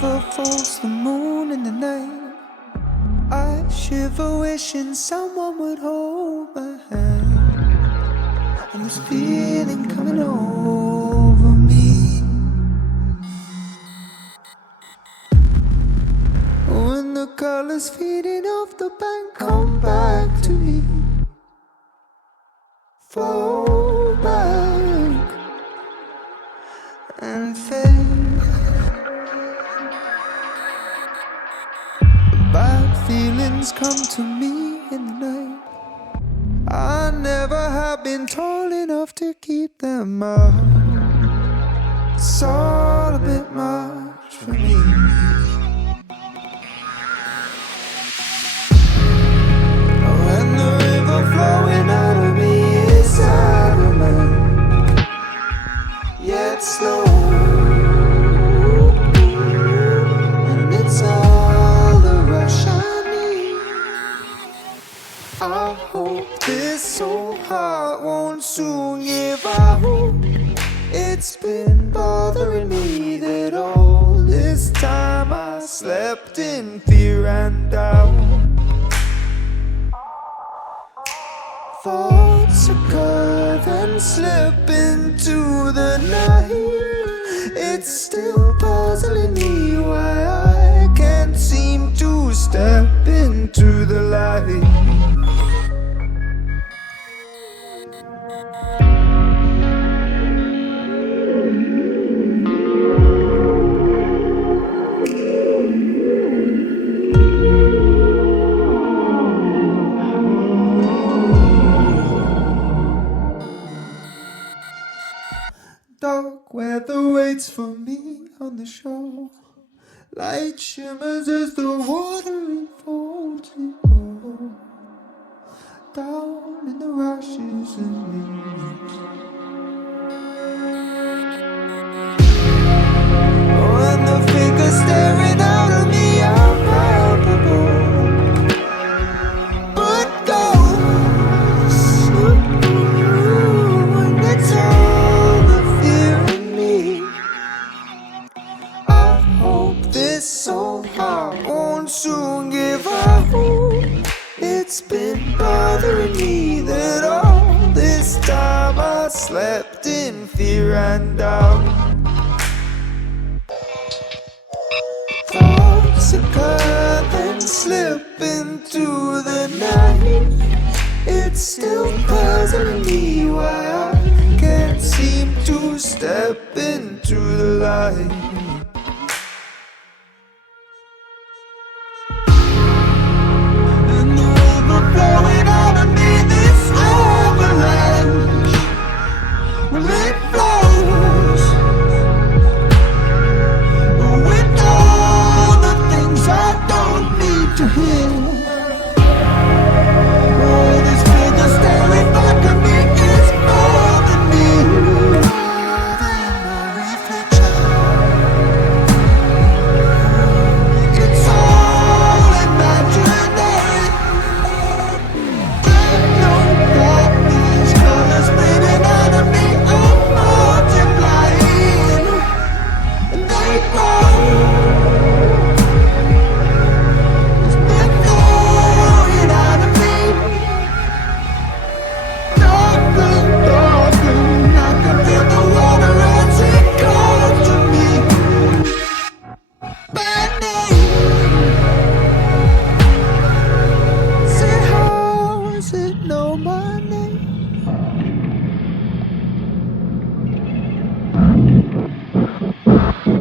river falls the moon in the night. I shiver wishing someone would hold my hand. And this feeling coming over me. When the colors fading off the bank come back to me. Fall back and fade. Bad feelings come to me in the night. I never have been tall enough to keep them out. It's all a bit much for me. When the river flowing out of me is adamant, yet slow, and it's all the rush I need. I hope this old heart won't soon give out. It's been bothering me that all this time I slept in fear and doubt. Thoughts occur then slip into the night. It's still puzzling me why I can't seem to step into the light. Dark weather waits for me on the shore. Light shimmers as the water enfolds me all. Down in the rushes and leaves. When the figures staring out at me are palpable, but ghosts, when it's all the fear in me. I hope this old heart won't soon give up. It's been bothering me that all this time I slept in fear and doubt. Thoughts occur then slip into the night. It's still puzzling me why I can't seem to step into the light.